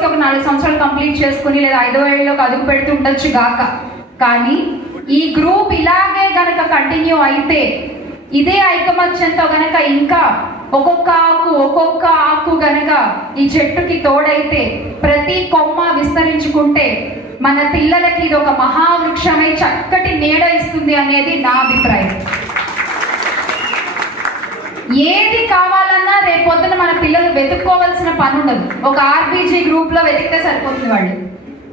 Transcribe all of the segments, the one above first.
రోజుకి ఒక నాలుగు సంవత్సరాలు కంప్లీట్ చేసుకుని లేదా ఐదో ఏళ్ళలోకి అదుగు పెడుతుండొచ్చు గాక. కానీ ఈ గ్రూప్ ఇలాగే గనక కంటిన్యూ అయితే ఇదే ఐకమత్యంతో గనక ఇంకా ఒక్కొక్క ఆకు ఒక్కొక్క ఆకు గనక ఈ చెట్టుకి తోడైతే ప్రతి కొమ్మ విస్తరించుకుంటే మన పిల్లలకి ఇది ఒక మహావృక్షమై చక్కటి నీడ ఇస్తుంది అనేది నా అభిప్రాయం. ఏది కావాలి రేపు పొద్దున మన పిల్లలు వెతుక్కోవాల్సిన పని ఉండదు ఒక ఆర్బీజీ గ్రూప్లో వెతికితే సరిపోతుంది వాళ్ళు.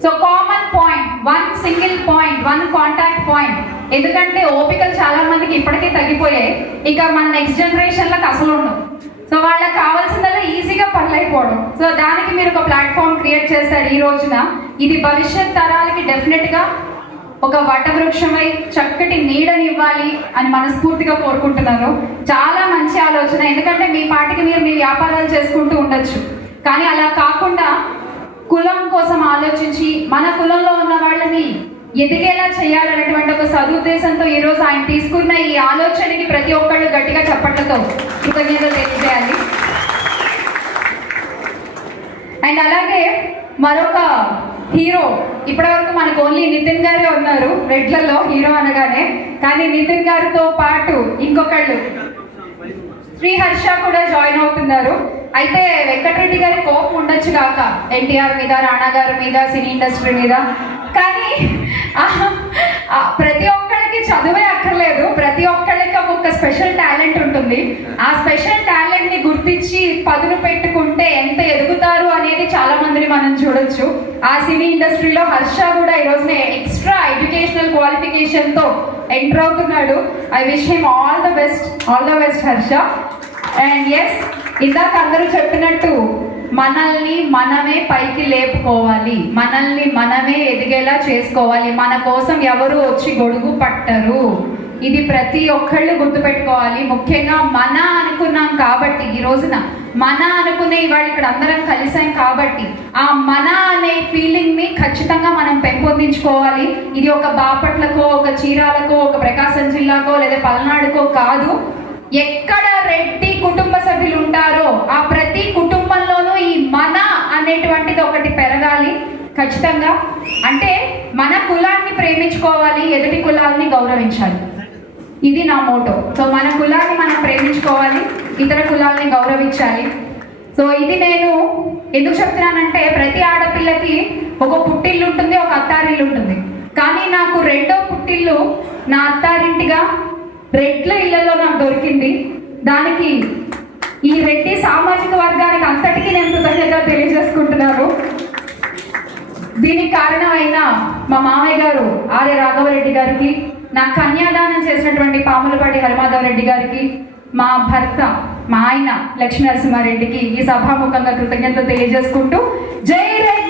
So common point one single point one contact point ఎందుకంటే ఓపికలు చాలా మందికి ఇప్పటికే తగ్గిపోయాయి. ఇక మన నెక్స్ట్ జనరేషన్లకు అసలు ఉండవు. సో వాళ్ళకి కావాల్సిందల్లా ఈజీగా పనులు సో దానికి మీరు ఒక ప్లాట్ఫామ్ క్రియేట్ చేశారు ఈ రోజున. ఇది భవిష్యత్ తరాలకి డెఫినెట్గా ఒక వటవృక్షమై చక్కటి నీడనివ్వాలి అని మనస్ఫూర్తిగా కోరుకుంటున్నాను. చాలా మంచి ఆలోచన. ఎందుకంటే మీ పాటికి మీరు మీ వ్యాపారాలు చేసుకుంటూ ఉండొచ్చు. కానీ అలా కాకుండా కులం కోసం ఆలోచించి మన కులంలో ఉన్న వాళ్ళని ఎదిగేలా చేయాలనేటువంటి ఒక సదుద్దేశంతో ఈ రోజు ఆయన తీసుకున్న ఈ ఆలోచనకి ప్రతి ఒక్కళ్ళు గట్టిగా చప్పట్లతో కృతజ్ఞతలు తెలియజేయాలి. అండ్ అలాగే మరొక హీరో. ఇప్పటి వరకు మనకు ఓన్లీ నితిన్ గారే ఉన్నారు రెడ్లలో హీరో అనగానే. కానీ నితిన్ గారితో పాటు ఇంకొకళ్ళు. శ్రీహర్ష కూడా జాయిన్ అవుతున్నారు. అయితే వెంకటరెడ్డి గారి కోపం ఉండొచ్చు కాక ఎన్టీఆర్ మీద రాణా గారి మీద సినీ ఇండస్ట్రీ మీద. కానీ ప్రతి ఒక్కళ్ళకి చదువే అక్కర్లేదు. ప్రతి ఒక్కళ్ళకి ఒక్కొక్క స్పెషల్ టాలెంట్ ఉంటుంది. ఆ స్పెషల్ టాలెంట్ని గుర్తించి పదును పెట్టుకుంటే ఎంత ఎదుగు మనం చూడొచ్చు. ఆ సినీ ఇండస్ట్రీలో హర్ష కూడా ఈ రోజున ఎక్స్ట్రా ఎడ్యుకేషనల్ క్వాలిఫికేషన్తో ఎంటర్ అవుతున్నాడు. I wish him all the best all the best Harsha. And yes ఇందాక అందరూ చెప్పినట్టు మనల్ని మనమే పైకి లేపుకోవాలి. మనల్ని మనమే ఎదిగేలా చేసుకోవాలి. మన కోసం ఎవరు వచ్చి గొడుగు పట్టరు. ఇది ప్రతి ఒక్కళ్ళు గుర్తుపెట్టుకోవాలి. ముఖ్యంగా మన అనుకున్నాం కాబట్టి ఈ రోజున మన అనుకునే ఇవాళ ఇక్కడ అందరం కలిసాం కాబట్టి ఆ మన అనే ఫీలింగ్ని ఖచ్చితంగా మనం పెంపొందించుకోవాలి. ఇది ఒక బాపట్లకో ఒక చీరాలకో ఒక ప్రకాశం జిల్లాకో లేదా పల్నాడుకో కాదు. ఎక్కడ రెడ్డి కుటుంబ సభ్యులు ఉంటారో ఆ ప్రతి కుటుంబంలోనూ ఈ మన అనేటువంటిది ఒకటి పెరగాలి. ఖచ్చితంగా. అంటే మన కులాన్ని ప్రేమించుకోవాలి ఎదుటి కులాన్ని గౌరవించాలి. ఇది నా మోటో. సో మన కులాన్ని మనం ప్రేమించుకోవాలి ఇతర కులాల్ని గౌరవించాలి. సో ఇది నేను ఎందుకు చెప్తున్నానంటే ప్రతి ఆడపిల్లకి ఒక పుట్టిల్లు ఉంటుంది ఒక అత్తారిల్లు ఉంటుంది. కానీ నాకు రెండో పుట్టిల్లు నా అత్తారింటిగా రెడ్ల ఇళ్ళలో నాకు దొరికింది. దానికి ఈ రెడ్డి సామాజిక వర్గానికి అంతటికీ నేను కృతజ్ఞత తెలియజేసుకుంటున్నాను. దీనికి కారణమైన మా మామయ్య గారు ఆర్య రాఘవరెడ్డి గారికి నా కన్యాదానం చేసినటువంటి పాములపాటి హరిమాధవ్ రెడ్డి గారికి మా భర్త మా ఆయన లక్ష్మీ నరసింహారెడ్డికి ఈ సభాముఖంగా కృతజ్ఞత తెలియజేసుకుంటూ జై రెడ్డి